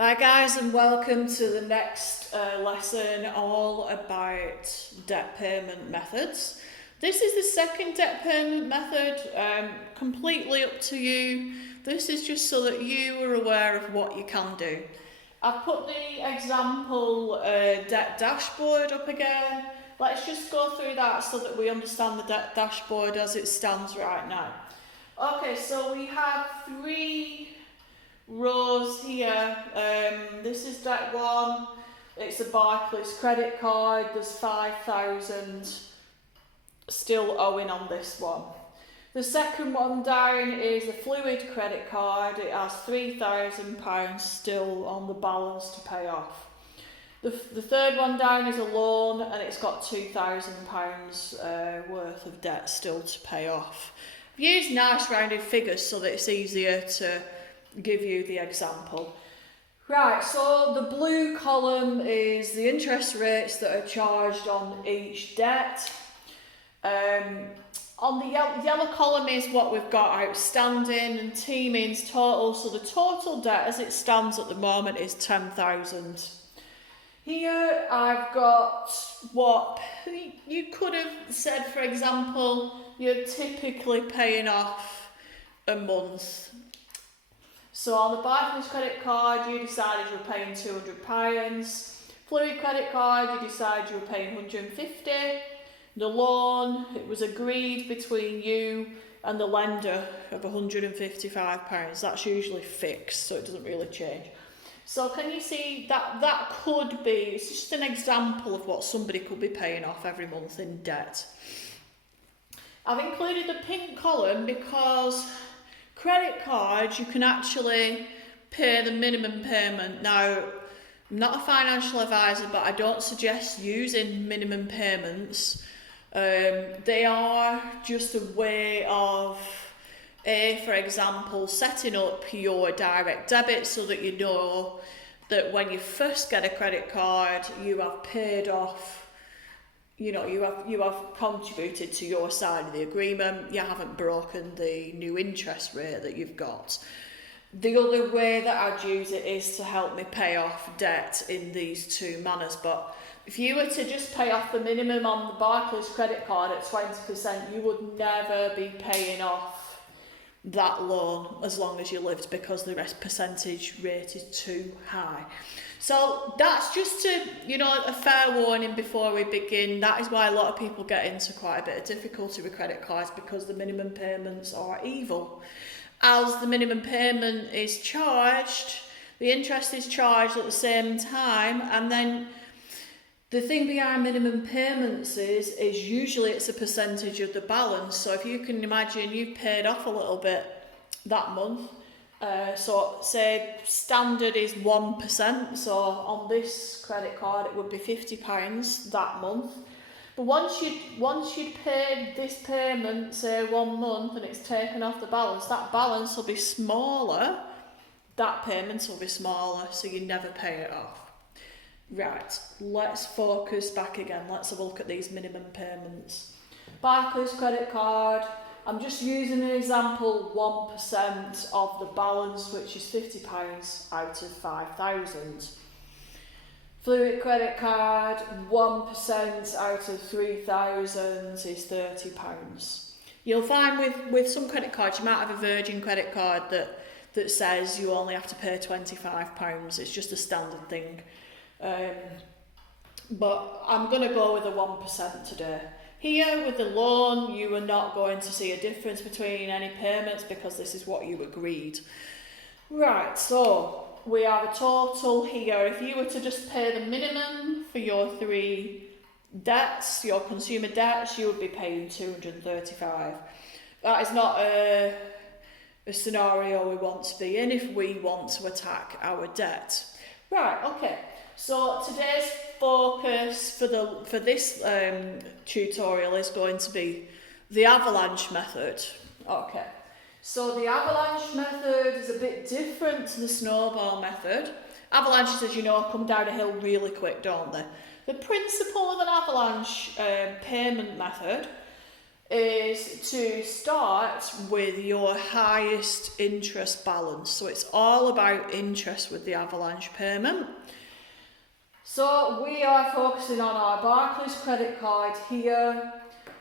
Hi guys, and welcome to the next lesson all about debt payment methods. This is the second debt payment method, completely up to you. This is just so that you are aware of what you can do. I've put the example debt dashboard up again. Let's just go through that so that we understand the debt dashboard as it stands right now. Okay, so we have three rows here. This is debt one. It's a Barclays credit card. There's 5,000 still owing on this one. The second one down is a Fluid credit card. It has £3,000 still on the balance to pay off. The third one down is a loan, and it's got £2,000 worth of debt still to pay off. I've used nice rounded figures so that it's easier to give you the example. Right, so the blue column is the interest rates that are charged on each debt. On the yellow column is what we've got outstanding, and T means total. So the total debt as it stands at the moment is 10,000. Here I've got what you could have said, for example, you're typically paying off a month. So on the Barclays credit card, you decided you were paying £200. Fluid credit card, you decided you were paying £150. The loan, it was agreed between you and the lender of £155. That's usually fixed, so it doesn't really change. So can you see that could be, it's just an example of what somebody could be paying off every month in debt. I've included the pink column because credit cards, you can actually pay the minimum payment. Now, I'm not a financial advisor, but I don't suggest using minimum payments. They are just a way of, for example, setting up your direct debit so that you know that when you first get a credit card, you have paid off, you have contributed to your side of the agreement. You haven't broken the new interest rate that you've got. The other way that I'd use it is to help me pay off debt in these two manners. But if you were to just pay off the minimum on the Barclays credit card at 20%, you would never be paying off that loan as long as you lived, because the rest percentage rate is too high. So that's just a fair warning before we begin. That is why a lot of people get into quite a bit of difficulty with credit cards, because the minimum payments are evil. As the minimum payment is charged, the interest is charged at the same time, and then the thing behind minimum payments is usually it's a percentage of the balance. So if you can imagine you've paid off a little bit that month, so say standard is 1%, so on this credit card it would be £50 that month. But once you'd paid this payment, say 1 month, and it's taken off the balance, that balance will be smaller, that payment will be smaller, so you never pay it off. Right, let's focus back again. Let's have a look at these minimum payments. Barclays credit card, I'm just using an example, 1% of the balance, which is £50 out of 5,000. Fluid credit card, 1% out of 3,000 is £30. You'll find with some credit cards, you might have a Virgin credit card that says you only have to pay £25. It's just a standard thing. But I'm going to go with a 1% today. Here with the loan, you are not going to see a difference between any payments because this is what you agreed. Right, so we have a total here. If you were to just pay the minimum for your three debts, your consumer debts, you would be paying £235. That is not a scenario we want to be in if we want to attack our debt. Right, okay. So today's focus for this tutorial is going to be the Avalanche method. Okay, so the Avalanche method is a bit different to the snowball method. Avalanches, as you know, come down a hill really quick, don't they? The principle of an avalanche payment method is to start with your highest interest balance. So it's all about interest with the Avalanche payment. So we are focusing on our Barclays credit card here.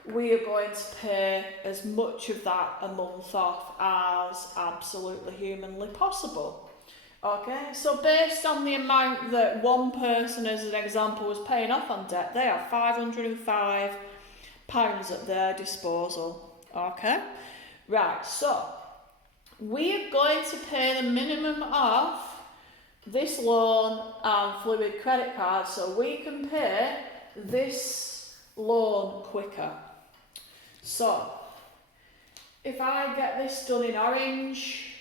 We are going to pay as much of that a month off as absolutely humanly possible. Okay, so based on the amount that one person, as an example, was paying off on debt, they have £505 at their disposal. Okay, right, so we are going to pay the minimum of this loan and fluid credit card so we can pay this loan quicker. So if I get this done in orange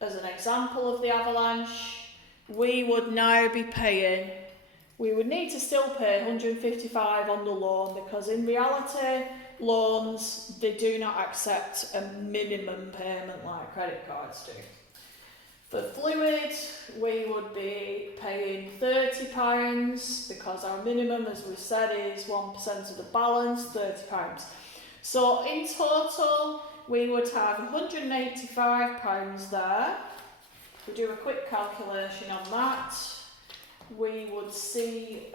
as an example of the Avalanche, we would now be paying, we would need to still pay 155 on the loan, because in reality loans, they do not accept a minimum payment like credit cards do. For fluid, we would be paying £30 because our minimum, as we said, is 1% of the balance, £30. So in total, we would have £185 there. If we do a quick calculation on that, we would see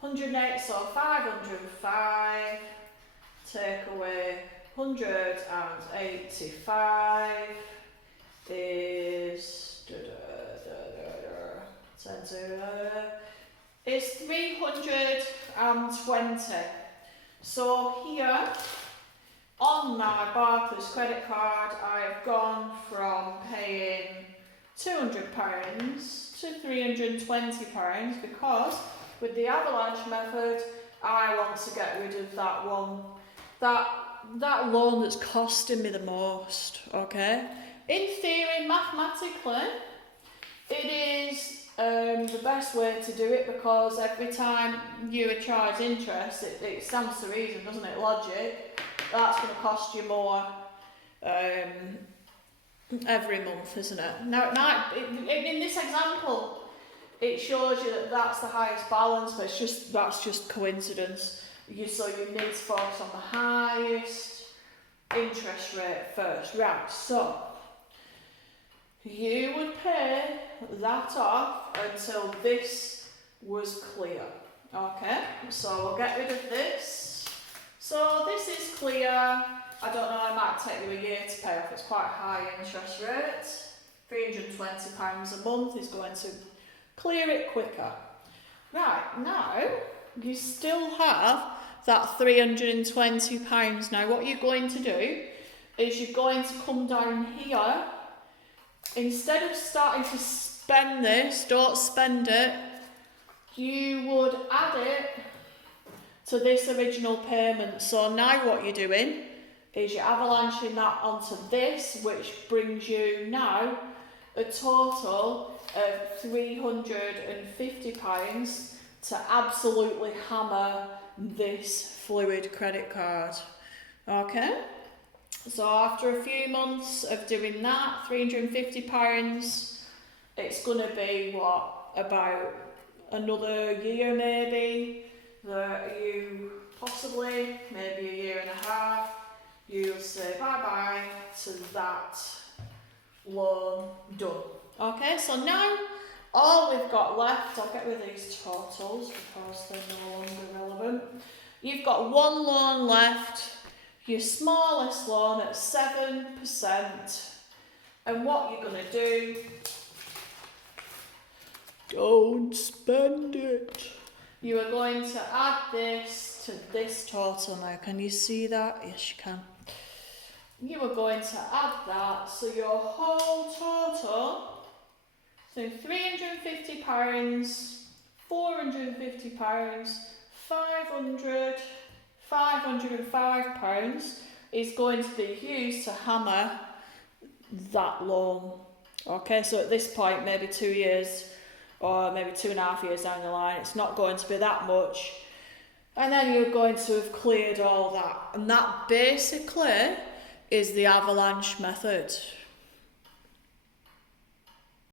108, so 505, take away 185 is is 320. So here on my Barclays credit card, I have gone from paying £200 to £320 because with the Avalanche method, I want to get rid of that one, that loan that's costing me the most. Okay. In theory, mathematically, it is the best way to do it, because every time you are charged interest, it stands to reason, doesn't it? Logic, that's going to cost you more every month, isn't it? Now, it might, in this example, it shows you that that's the highest balance, but that's just coincidence. So you need to focus on the highest interest rate first. Right, so you would pay that off until this was clear. Okay, so we'll get rid of this. So this is clear. I don't know, it might take you a year to pay off. It's quite a high interest rate. £320 a month is going to clear it quicker. Right, now you still have that £320. Now what you're going to do is you're going to come down here. Instead of starting to spend this, don't spend it, you would add it to this original payment. So now what you're doing is you're avalanching that onto this, which brings you now a total of £350 to absolutely hammer this fluid credit card. Okay? So after a few months of doing that, £350, it's going to be, about another year maybe, that you possibly, maybe a year and a half, you'll say bye-bye to that loan done. Okay, so now all we've got left, I'll get rid of these totals because they're no longer relevant. You've got one loan left, your smallest loan at 7%, and what you're going to do, don't spend it. You are going to add this to this total now. Can you see that? Yes, you can. You are going to add that, so your whole total, so £350, £450, £500, £505 is going to be used to hammer that loan. Okay, so at this point, maybe 2 years or maybe 2.5 years down the line, it's not going to be that much. And then you're going to have cleared all that. And that basically is the Avalanche method.